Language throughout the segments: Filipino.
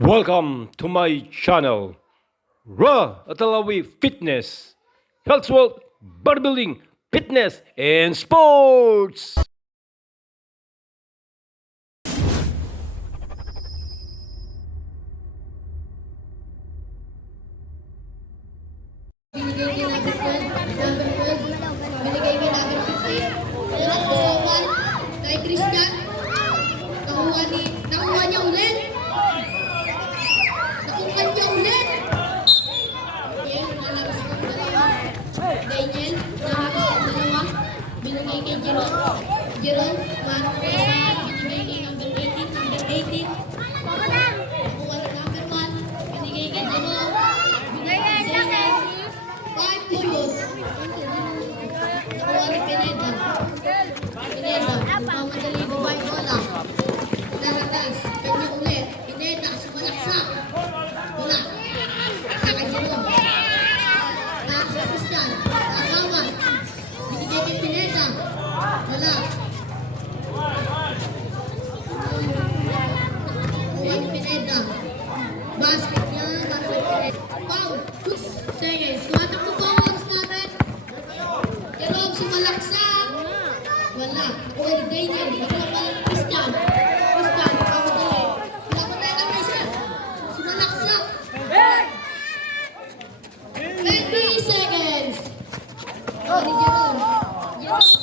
Welcome to my channel, Raw Atalawi Fitness, Health World, Bodybuilding, Fitness, and Sports! Binigay niya number 12, binigay niya number 15. Kailan ko kay Christian, nakuha niya ulit. Nakuha niya ulit. Daniel, nalabas ko Daniel, nalabas ko dalawa. Binigay kay Jeron. Jeron, binigay kay number 18, number 18. Nakuha na number 1, binigay kay Jeron. Binigay kay Daniel. 5 to shoot. Nakuha ni Pineda. Pineda, mamadali bubay bola. Naratas, kanya ulit. Pineda, sumalaksak. Wala. Saka Jerome. Nasa Christian. Nakawan. Binigay kay Pineda. Wala. Nakuha ni Pineda. Basket niya. Foul. 2 seconds. Tumatakbo po ang oras natin. Jerome, sumalaksak. Wala. Nakuha ni Daniel. Nakuha pa lang Christian. Christian, nakamadali. Pinapatay ka na siya. Sumalaksak. 20 seconds. Oh, ni Jerome. Jerome.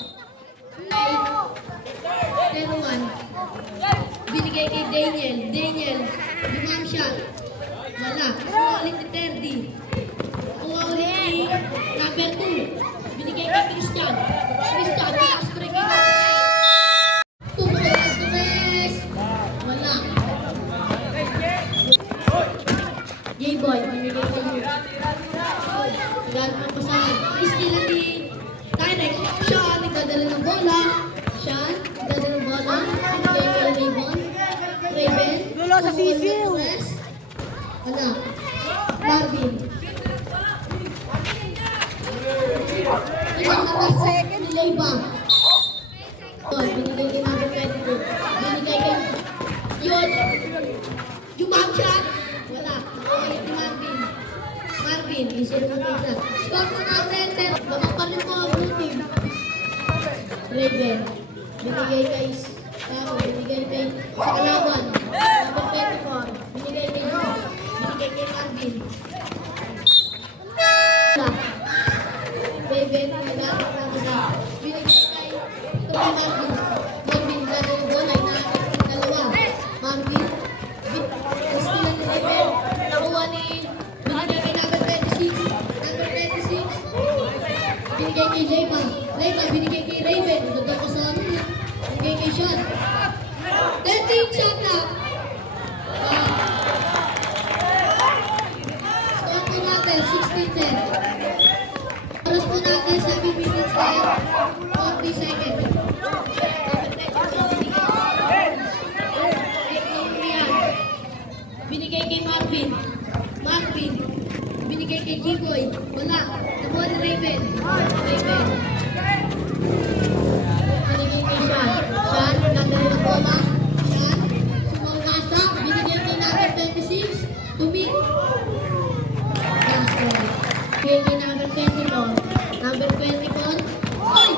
10-1. Binigay kay Daniel. Daniel, dumam siya. Wala. Nakuha ulit ni Terdy. Nakuha ulit ni number 2. Binigay kay Christian. Christian, pinaka-spray kay Tumutok at Tumes. Wala. J-Boy, binigay kay Yu. Galit ng pasahan. Istila ni Tyrex. Siya, nagdadala ng bola. Siya, nagdadala ng bola. Binigay kay Raven. Raven. Dulo sa sisiw. Wala. Marvin. Ilang matas ni Leiva. Binigay kay number 22. Binigay kay yun. Yung bomb shot. Wala. Ulit ni Marvin. Marvin. Isiro mo kayo siya. Score po natin. Lamang pa rin po ang blue team. Raven. Binigay kay Taro. Binigay kay sa kalaban. Number 24. Binigay kay Jun. Binigay kay Marvin. Wala. Raven. Wala. Binigay kay Marvin. Marvin. Gano'n yung bola. Inaakit ng dalawa. Marvin. Gusto lang ni Raven. Nakuha ni binigay kay number 26. Number 26. Binigay kay Leiva. Leiva. Binigay kay Raven. Ganda ko sa ano. Binigay kay Sean. 13 shot na. Score po natin, 16-10. Oras po natin, 7 minutes left, 40 seconds. Binigay kay Marvin. Marvin. Binigay kay G-Boy. Wala. Nakuha ni Raven. Raven. Binigay kay Sean. Sean, nagdala ng bola. Sean, sumangkasa. Binigay kay number 26. Tumik. Binigay kay number 24. Number 24. Oy!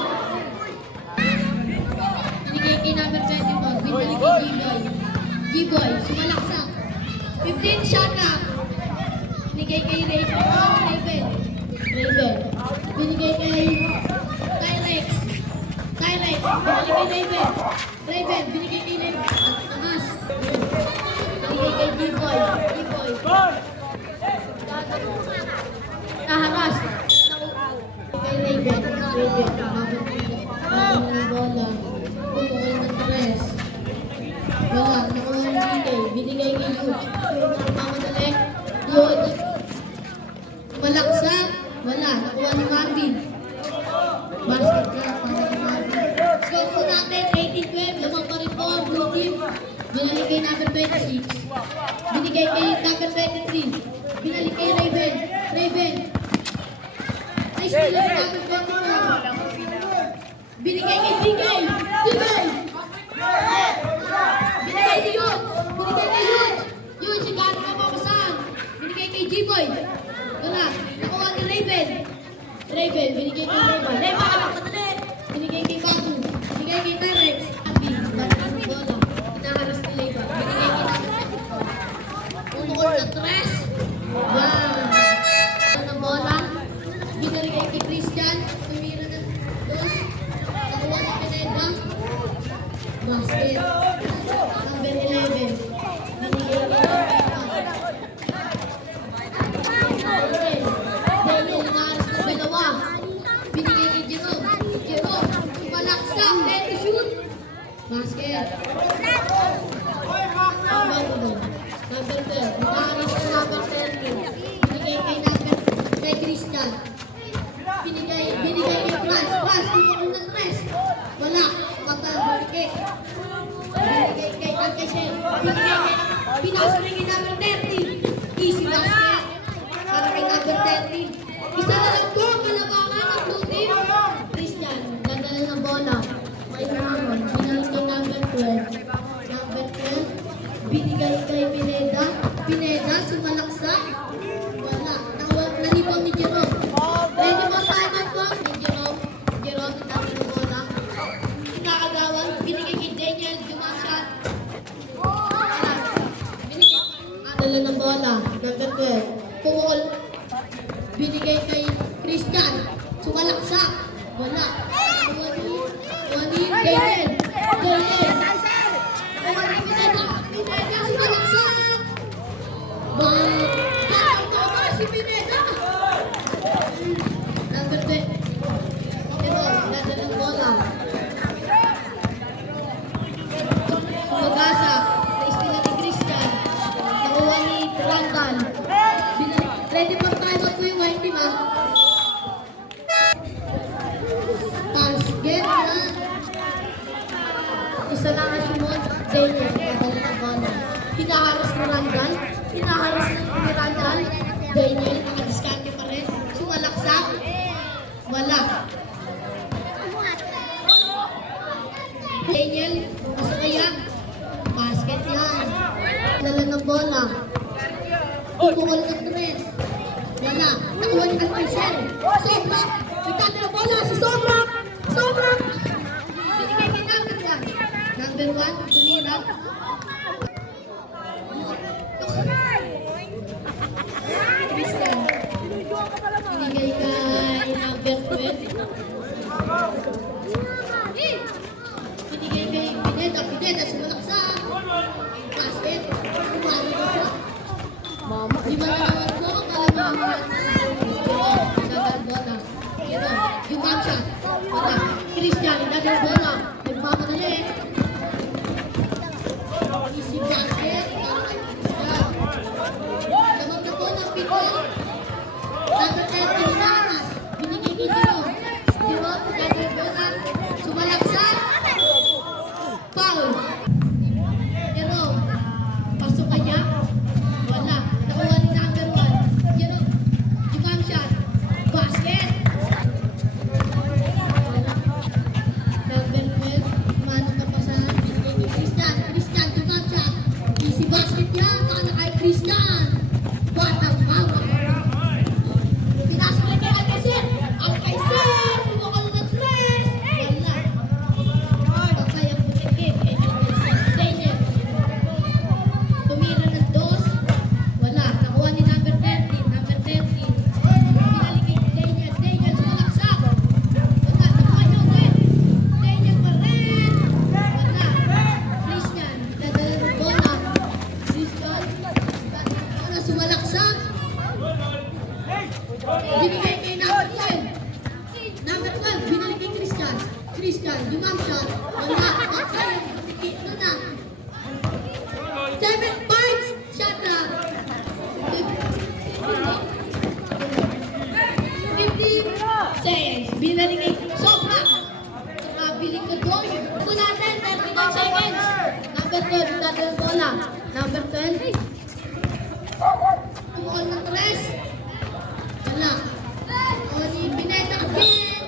Binigay kay number 24. Binigay kay G-Boy. G-Boy, sumalaksak. 15 shot na. Binigay kay Raven. Raven. Raven. Binigay kay Tyrex. Tyrex. Binigay kay Raven. Raven. Binigay kay Raven. At angas. Binigay kay G-Boy. G-Boy. Nahangas. Kay Raven. Raven. Habang ng bola. Pumukol ng tres. Wala. Nakuha ng binigay. Binigay kay Yude. Mamadali. Yude. Malaksak. Wala. Nakuha ni Marvin. Basket na. Para ni Marvin. Score po natin. 18-12. Lamang pa rin po ang blue team. Binalik kay number 26. Binigay kay number 23. Binalik kay Raven. Raven. Nice kill kay number 24. Binigay kay Digay. Digay. Binigay kay Yude. Binigay kay Yude. Yude, si Gano. G-Boy. Wala. Nakuha ni Raven. Raven, binigay kay Raven. Raven, anak patali. Binigay kay Bagu. Binigay kay Terex. Abi, balik ng bola. Inaharas ni Raven. Binigay kay Nabi. Umukol na tres. Yan. Ng bola. Binigay kay Christian. Tumira ng dos. Nakuha ni Pineda. Basket. Number 11. Binigay kay Daniel, nakaras ng dalawa. Binigay kay Jerome. Jerome, sumalaksak. Ready to shoot. Basket. Number 12. Nakaras ng number 13. Binigay kay Christian. Binigay kay Franz. Franz, di mo kung na-tres. Wala. Binigay kay Alcacel. Binigay kay pinasok rin kay number 30. Easy basket. Para kay number 30. Isa na lang po, kalabangan ng blue team. Christian, dadala ng bola. May naman, binalik kay number 12. Number 12, binigay kay Pineda. Pineda, sumalaksak. Wala, nalibang ni Jerome. Ready mo tayo man po? Ni Jerome. Jerome, dadala ng bola. Nakagawan, binigay kay Daniel, dumasyan. Wala, binigay. Dala ng bola, number 12. Paul, binigay kay Christian, sumalaksak, wala, Juanin, Daniel, Pineda, sumalaksak, bakit si Pineda? Number 2, pero, dadala ng bola. Sumagasa, na-istila ni Christian, nakuha ni Randall. Ready for time out po yung white team, ha? Basket na. Isa lang ang Simon. Daniel, padala ng bola. Hinaharas ni Randall. Hinaharas ni Randall. Daniel, nakadiskarte pa rin. Sumalaksak. Wala. Daniel, nasa kaya? Basket yan. Dala ng bola. Pumukol ng tres. Wala. Nakuha ni Alcacel. Sobrak. Itat na bola si Sobrak. Sobrak. Binigay kay number 1. Number 1, tumira. Christian. Binigay kay number 12. Binigay kay Pineda. Pineda, sumalaksak. Basket. Kumali ko siya. Di ba naman po, kalamangan dadal bola. Yung matcha, wala. Christian, dadal bola. Nagmamadali. Easy basket. Naman na po ng pito. Number 10, hinaras. Binigay kay Jerome. Jerome, dadal bola. Sumalaksak. Foul. Jerome, pasok ka niya. Wala. Nakuha ni number 1. Jerome, jump shot. Basket. Number 12. Mano ka pa sa Christian. Christian, jump shot. Easy basket yan. Kala kay Christian. Batang bawa. Pinasok na kay Alcacel. Alcacel. Pumukol ng tres. Wala. Papaya putikit kay Alcacel. Daniel. Tumira ng dos. Wala. Nakuha ni number 13. Number 13. Binalik kay Daniel. Daniel, sumalaksak. Wala. Nakuha niya ulit. Daniel pa rin. Wala. Christian. Dadala ng bola. Christian. Wala. Sumalaksak. Binigay kay number 12. Number 12. Binalik kay Christian. Christian. Jump shot. Wala. Okay. Ito na. 7 points. Shot na. 15 seconds. Binalik kay Sobra. Nakabili ko doon. Ito natin. 39 seconds. Number 12. Dadal bola. Number 12. Pumukol ng tres. Wala. O ni Pineda again.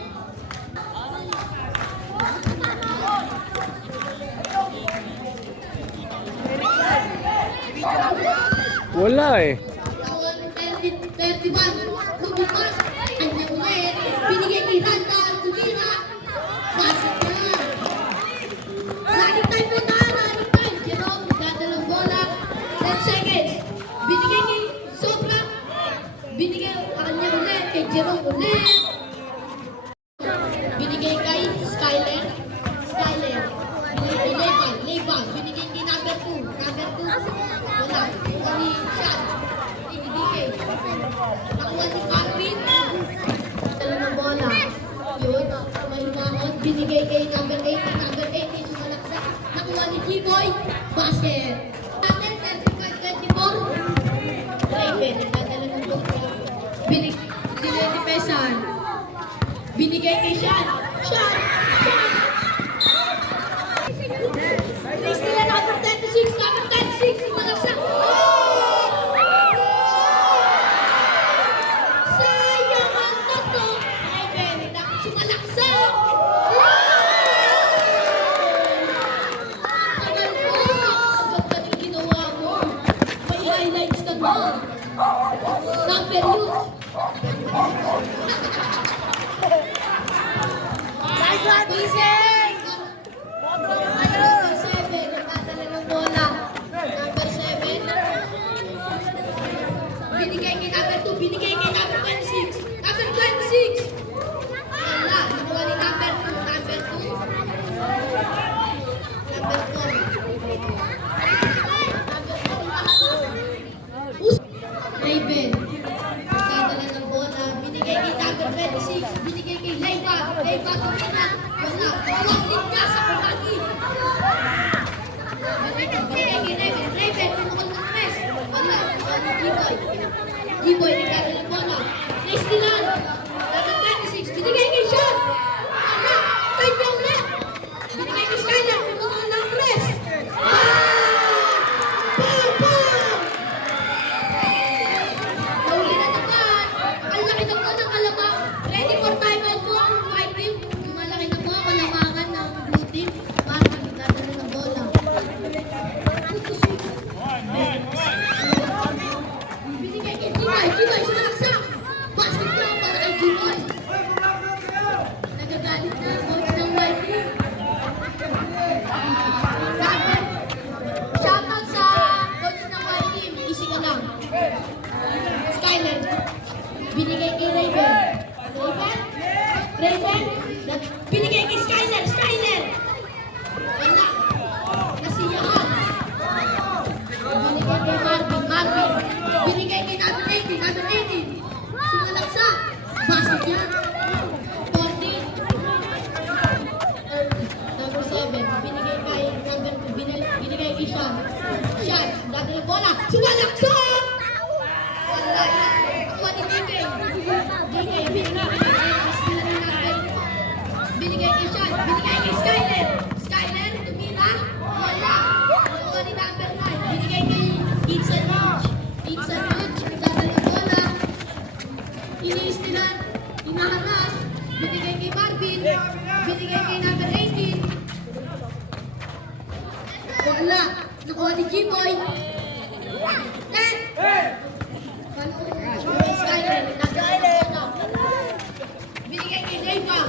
Wala eh. Nakuha ni 21, lumipas, kanyang ulit, binigay kay Randall, tumira, pasok na. Running time po na, running time. Jerome, nagdadalang bola, 10 seconds. Binigay kay Sobra, binigay kanyang ulit, kay Jerome ulit. Binigay kay Skyler, Skyler, binigay kay Levan, Levan, binigay kay number 2, wala, nakuha ni Sean, binigay, nakuha ni Marvin, dala ng bola, yun, may humahon, binigay kay number 8, sumalaksa, nakuha ni G-Boy, basket, natin, 35-24, Raven, nagdadala ng bola, binigay ni Pesan, binigay kay Sean, Sean, Next nila number 36, sumalaksa. Sayang ang tato. Ay, very nice. Sumalaksa. Tagal mo. Ganda ng ginawa mo. May highlights ka mo. Number you. Nice one, Vincent! Number 7, nakadala ng bola. Number 7. Binigay kay number 2, binigay kay number 26. Number 26! Wala, nakuha ni number 2, number 2. Number 4. Raven, nakadala ng bola. Binigay kay number 26, binigay kay Leiva. Leiva, tumina. Wala, walking niya sa pagkaki. Binigay kay Raven, Raven, pinukol ng press. Wala, G-Boy. G-Boy, nagkakaroon ng bola. Next nila, number 26, binigay kay Sean. Wala, time niya ulit. Binigay kay Skyler, pinukol ng press. Nahuli na naman. Ang laki na po ng alamang. Ready for time out po ang white team. Lumalaki na po ang kalamangan ng blue team. Para magdadala ng bola. Binigay kay G-Boy. G-Boy, sumalaksa. Basket na para kay G-Boy. Nagagalit na ang coach ng white team. Shoutout sa coach ng white team. Easy ka lang. Skyler. Binigay kay Raven. Raven. Binigay kay Skyler. Skyler. Wala. Nasiyahan. Binigay kay Marvin. Marvin. Binigay kay number 18. Number 18. Sumalaksa. Basket yan. 14. Number 7. Binigay kay number 2. Binigay kay Sean. Sean. Dati ng bola. Sumalaksa! Wala yan. Nakuha ni JK. JK, binigay kay Sean. Binigay kay Skyler. Skyler, tumira. Wala. Nakuha ni number 9. Binigay kay Ethan Lodge. Ethan Lodge, nagdadala ng bola. Iniis nila. Hinaharas. Binigay kay Marvin. Binigay kay number 18. Wala. Nakuha ni G-Boy. Skyler. Binigay kay Leiva.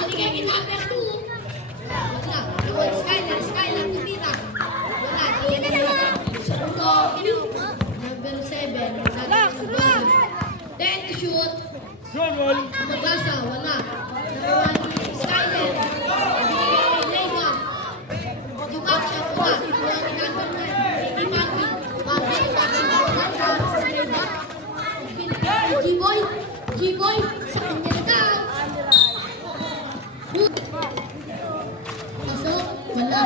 Binigay kay number 2. Wala. Nakuha ni Skyler. Skyler, tumira. Wala. Sa ulo. Number 7. Relax, relax. 10 to shoot. Magasa. Wala. Nakuha ni Skyler. Binigay kay Leiva. Yung backshot. Wala. Nakuha ni number 9. Kay Marvin. Marvin. G-Boy, G-Boy, sa kanya na daw. Pasok, wala.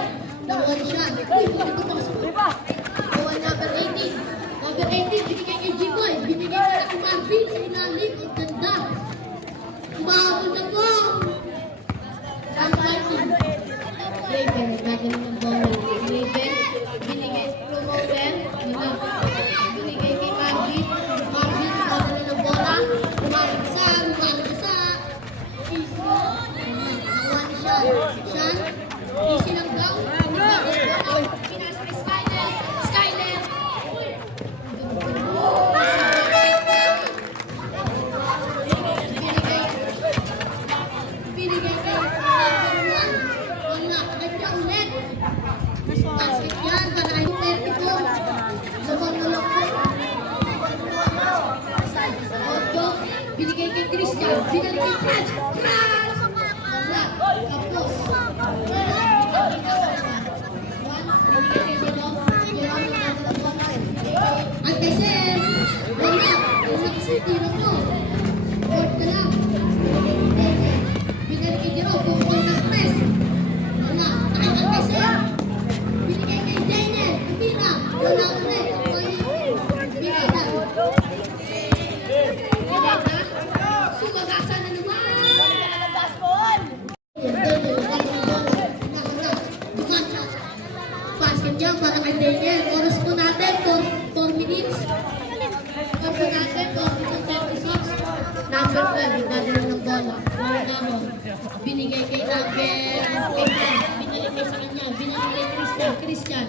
Nakuha siya. Uy, hindi ko pasok. Nakuha number 18. Number 18, binigay kay G-Boy. Binigay na kay Marvin sa ilalim. Ang ganda. Umahap tira mo. Short na lang. Binalik kay Jero, pupukol ng press. Wala, tayo ang press eh. Binigay kay Daniel, tira. Wala ulit. Binigay na. Sumagasa na naman. Basket dyan para kay Daniel. Oras po natin, 4 minutes. Oras po natin, 4 minutes 36. Number 12, nagdadala ng bola. Marinamo. Binigay kay number 8. Binalik kay sa kanya. Binalik kay Christian. Christian.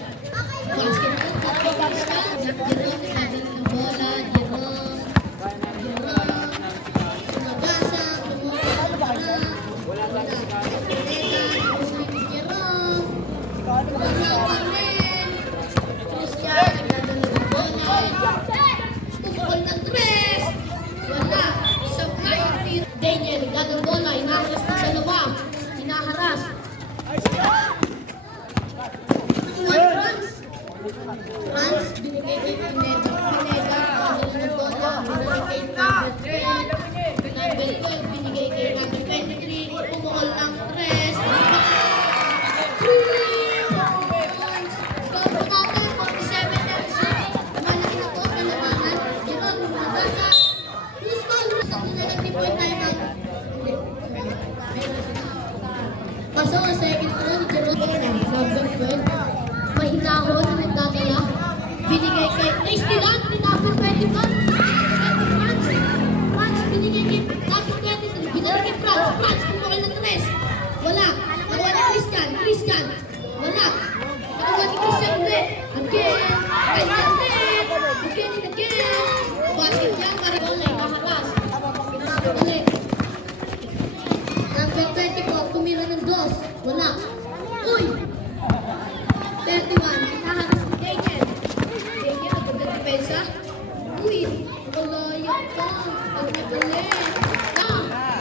Basket po kay Christian. Jerome, nagdadala ng bola. Jerome. Sumagasa. Pumukul ng bola. Wala. Daniel, gadang bola, inaharas ng dalawa. Inaharas. Franz, binigay kay Pineda. Pineda, gadang ng bola. Binigay kay number 3. Number 12, binigay kay number 23. Pumukol ng 3. Pasok ang second round, Jerome number 12. Mahinahon na nagdadala. Binigay kay Estilan, ni number 21. Franz, binigay kay number 23. Binigay kay Franz. Franz, pumukol ng 3. Wala. Nakuha ni Christian. Christian. Wala. Nakuha ni Christian ulit. Again. Again. Again and again. Basket niya para bola inaharas. Ulit. Number 24, tumira ng dos. Wala. Uy! 31, inaharas ni Daniel. Daniel, nagpagod depensa. Uy! Wala yan pa. Nagpagod.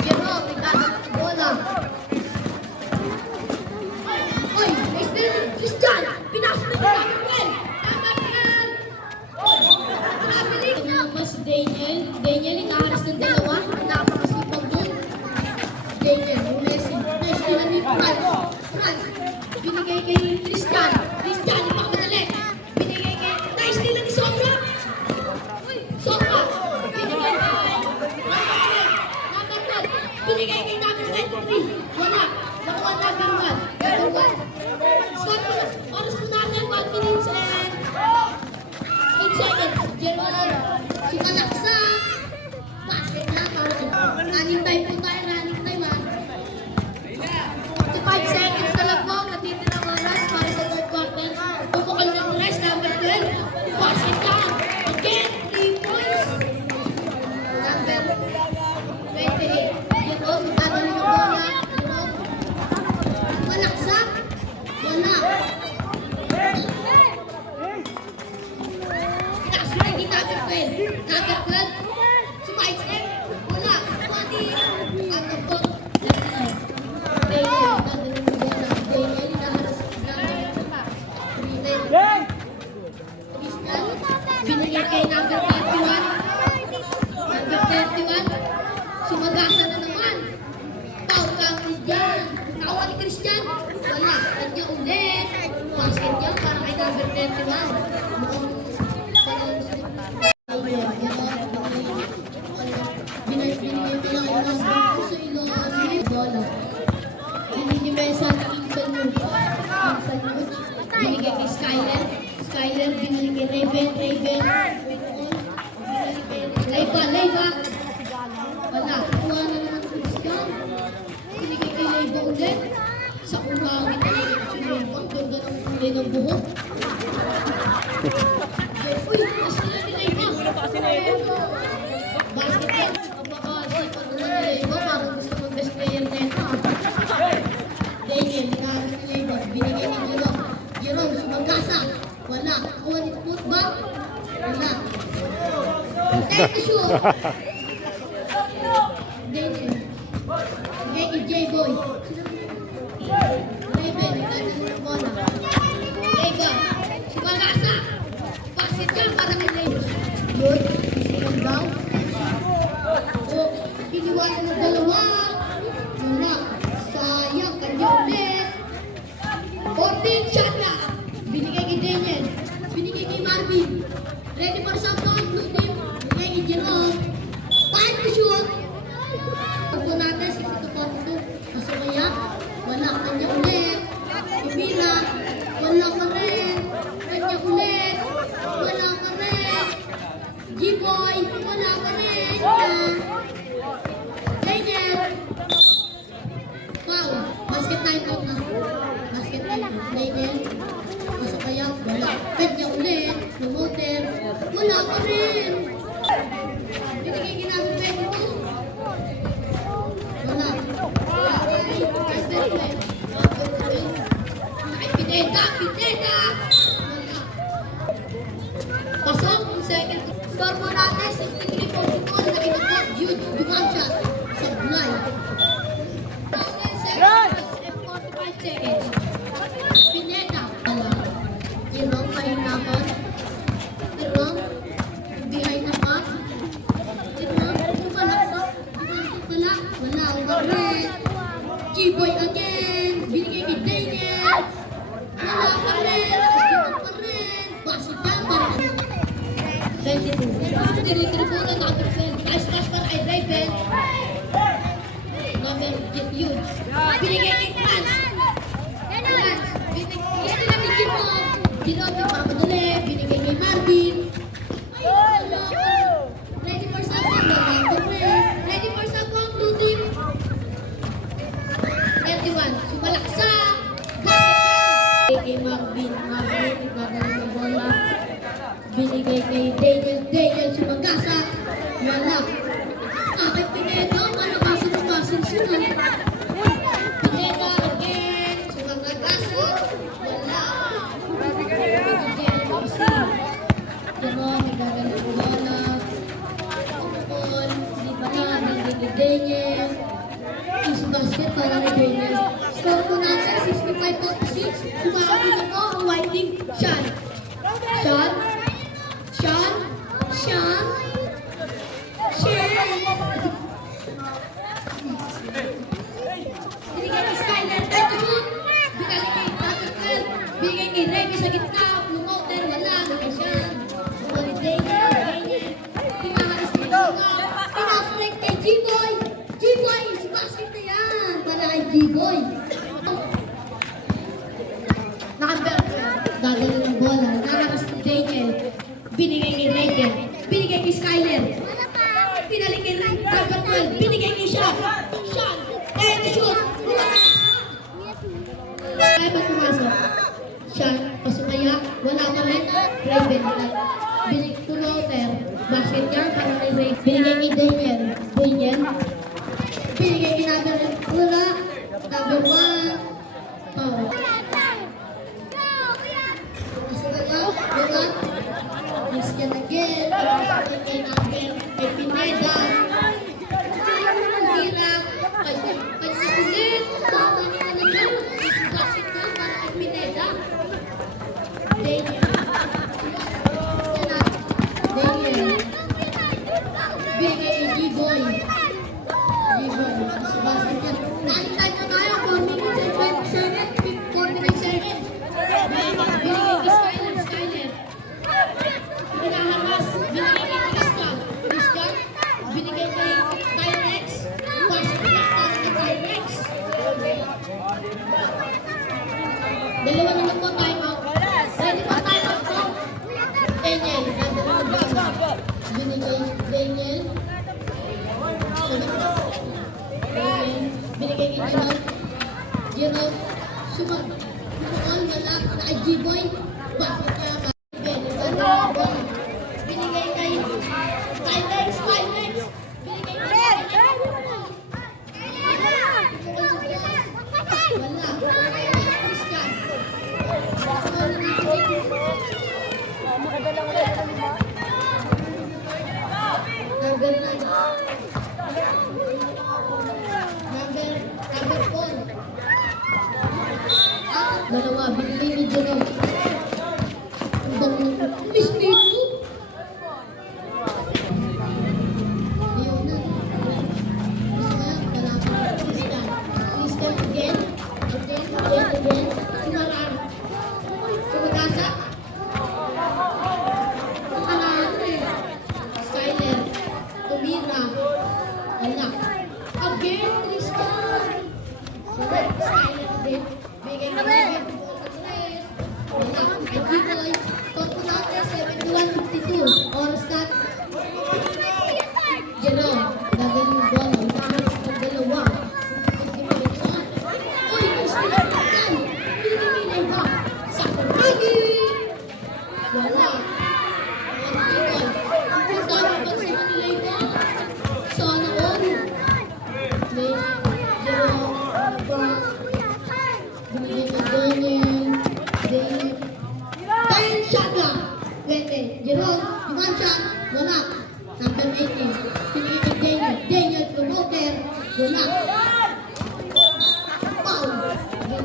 Jerome, nagdadala ng bola. Uy! Christian! Pinasok na yung number 12! Number 12! Si Daniel. Daniel, inaharas ng dalawa. Napakasipag doon. Daniel, Messi. Messi na ni Franz. Franz, binigay kay Christian. Christian, ipakamadali. Binigay kay Nice nila ni Sopra. Sopra. Binigay kay number 12. Binigay kay number 23. Wala. Nakuha number 1. Number 1. Sopra. Oras po natin 1 minutes and 8 seconds. Jerome. Si Malaksa. Basket na. Running time po tayo. Running time ha. 5 seconds na lang po. Natitirang oras para sa third quarter. Pupukol ng rest. Number 12. Basket na. Again. 3 points. Number 28. Jerome. Magdadala ng bola. Jerome. Malaksa. Wala. Taas na yung number 12. Number 12. Si Mike Step. Wala. 20. Out of box. Left side. Daniel. Dadala ng bola. Daniel. Inaharas ng 3. Christian. Binigay kay number 31. Number 31. Sumagasa na naman. Foul counted dyan. Nakuha ni Christian. Wala. Kanya ulit. Basket niya para kay number 31. Mukhang parang Binigay sa Kingston Woods. Binigay kay Skyler. Skyler, binigay kay Raven. Raven. Leiva. Leiva. Wala. Kuha na naman si Christian. Binigay kay Leiva ulit. Sa unangin na si Leiva. Ang ganda ng kulay ng buhok. Uy, mas nila ni Leiva. Basket yan. Napaka-asip ang naman ni Leiva. Parang gusto mag-best player na ito. Daniel, inaharas ni Leiva. Binigay ni Jerome. Jerome, sumagasa. Wala. Kuha ni football. Wala. Take the shoot. Daniel. Bigay kay J-Boy. Raven, nagdadala ng bola. Leiva. Sumagasa. Basket yan para kay Leiva. Good. Second down. iniwanan ng dalawa. Wala. Sayang, kanya ulit. 14 shot na. Binigay kay Daniel. Binigay kay Marvin. Ready for sample. Blue team. Binigay kay Jerome. Time to shoot. Pagko natin, 62-42. Kaso kaya, wala. Kanya ulit. Ibira. Wala ka rin. Kanya ulit. Wala ka rin. G-Boy. Wala ka rin. Daniel. Wow. Basket time out na. Basket time out. Daniel. Kaso kaya, wala. Kanya ulit. Promoter. Wala ka rin. Binigay ginagawa 22. Wala. Wala ka rin. Pineda! Pineda! Wala. Pasok yung second. Score mo natin, 63-44. Nakita ko, Jude, dumang shot. Sablay. Second, 45 seconds. Pineda. Wala. Jerome, mahinapan. Jerome, behind na pa. Jerome, tumalaksak. Wala. Wala. Wala. G-Boy again. Binigay kay Daniel. Wala pa rin. Wala pa rin. Basket lang para 22. Tiri-tribuno, number 20. Ice pass para kay Raven. Number yun. Binigay kay Franz. Franz. Gusto namin Jerome. Jerome yung papadali. Binigay kay Marvin. Wala pa. Ready for something. Wala pa rin. Ready for something. Blue team. 31. Sumalaksak. Kay Marvin. Marvin. Nagdadala ng bola. Binigay kay Daniel. Daniel sumagasa. Wala. Kay Pineda. Malakasin ang masin-sunan. Pineda again. Sumagasa. Wala. Jerome. Nagdadala ng bola. Upon. Di ba na. Binigay kay Daniel. Isang basket para kay Daniel. Score ko natin, 65-46. Kumakabit ako ang winding. Sean. Sean. Sean. Sean. Sean. Binigay kay Skyler. Time to shoot. Binigay kay Butterfield. Binigay kay Remy sa gitna. Promoter. Wala. Nakay Sean. Bumalik Daniel. Daniel. Pinaharas kay Daniel. Pinaflake kay G-Boy. G-Boy. Si basket na yan. Para kay G-Boy. Number 12. Dadalo ng bola. Narakas ni Daniel. Binigay kay Raven. Binigay kay Skyler. Pinalik kay number 12. Binigay kay Sean. Sean. And shoot. Kaya ba pumasok? Sean. Pasumaya. Wala pa rin. Raven. Binigay ko Lothar. Basket yard para kay Raven. Binigay kay Daniel. Daniel. Binigay kay number 1. Number 1. Oh. Christian again. Kay number. Kay Pineda. Pira. Kanya ulit. Tama niya na lang. Basket na para kay Pineda. Daniel. Daniel. Binigay kay G-Boy. G-Boy. Sa basket yan. Time na tayo. 4 minutes and 49 seconds. Binigay kay Skyler. Skyler. Pinahamas. Binigay kay Krista. Krista. Binigay kay Tyrex. Basket na para kay Tyrex. Dalawa na lang po time out. Ready po time out po. Daniel. Binigay Daniel. Binigay kay Jerome. Jerome. Sumag. Wala. Kay G-Boy. Bakit ka? Binigay kay Tyrex. Tyrex. Binigay kay wala. Christian. Number 9. Number 4. Dalawa, binigay ni Jerome. Ang dalawa. Miss Nico. Ayun na.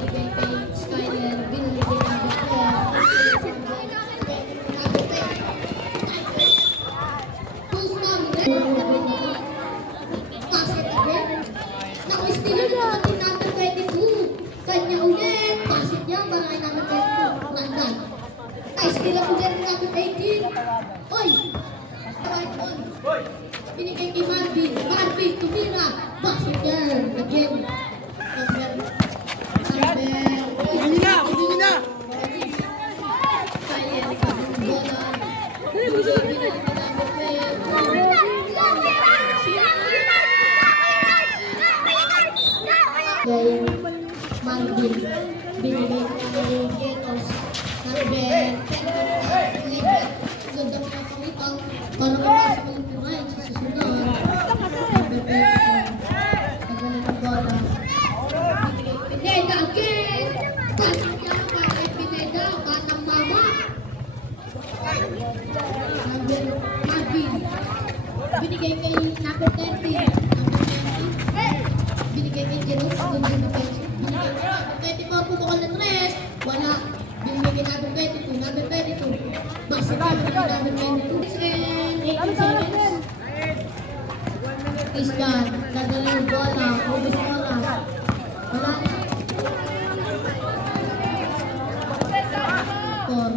binigay kay Skyler, binigay kay Kanya ulit, pasit niya, barangay number 22, Randan. Nice, kila ulit number 18. Oy! Right on. Binigay kay Marvin. Marvin, tumira. Pasit niya. Again. Hindi na! Hindi na! Kay Marvin, binigay kay Getos, number 10, ganda mo na pakita, para makasok ang tumayan sa susunod. Number 10, tagalan ng bola. Binigay kay Pineda again! Pasok niya ka kay Pineda, batang mama. Number Marvin, binigay kay number 30, binigay kay Jeros, binigay kay number 24, pupukol ng 3, wala. Binigay kay number 22, number 22. Basta ka kay number 22. And 18 seconds. Iskan, dadala yung bola, ubus bola. Wala na. Four.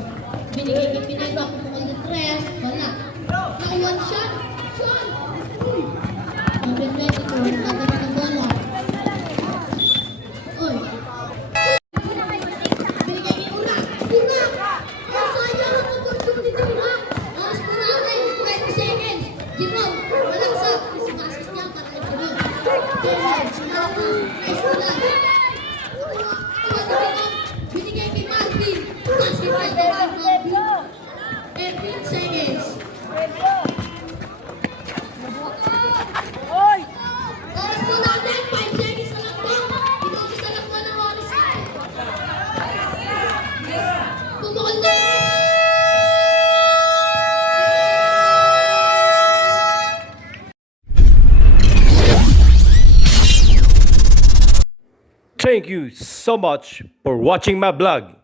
Binigay kay Pineda, pupukol ng 3, wala. Naka-one shot, shot! Number 22, dadala ng bola. Oy. Binigay kay Una. Una! Ang sayang ang opportunity ni Una. Oras po natin, 20 seconds. Jerome, walang sa. Basket niya para kay Jerome. Jerome, Napa, nice Una. Binigay kay Marvin. Basket niya kay Marvin. 18 seconds. Hoy! Oras po natin, 5 seconds na lang po. Ito sa lang po ng oras. Pumukol na! Thank you so much for watching my blog,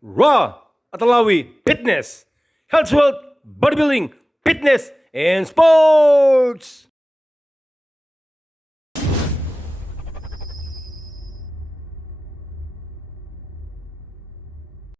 Raw Atalawi Fitness, Health, Wealth, Bodybuilding, Fitness, and Sports.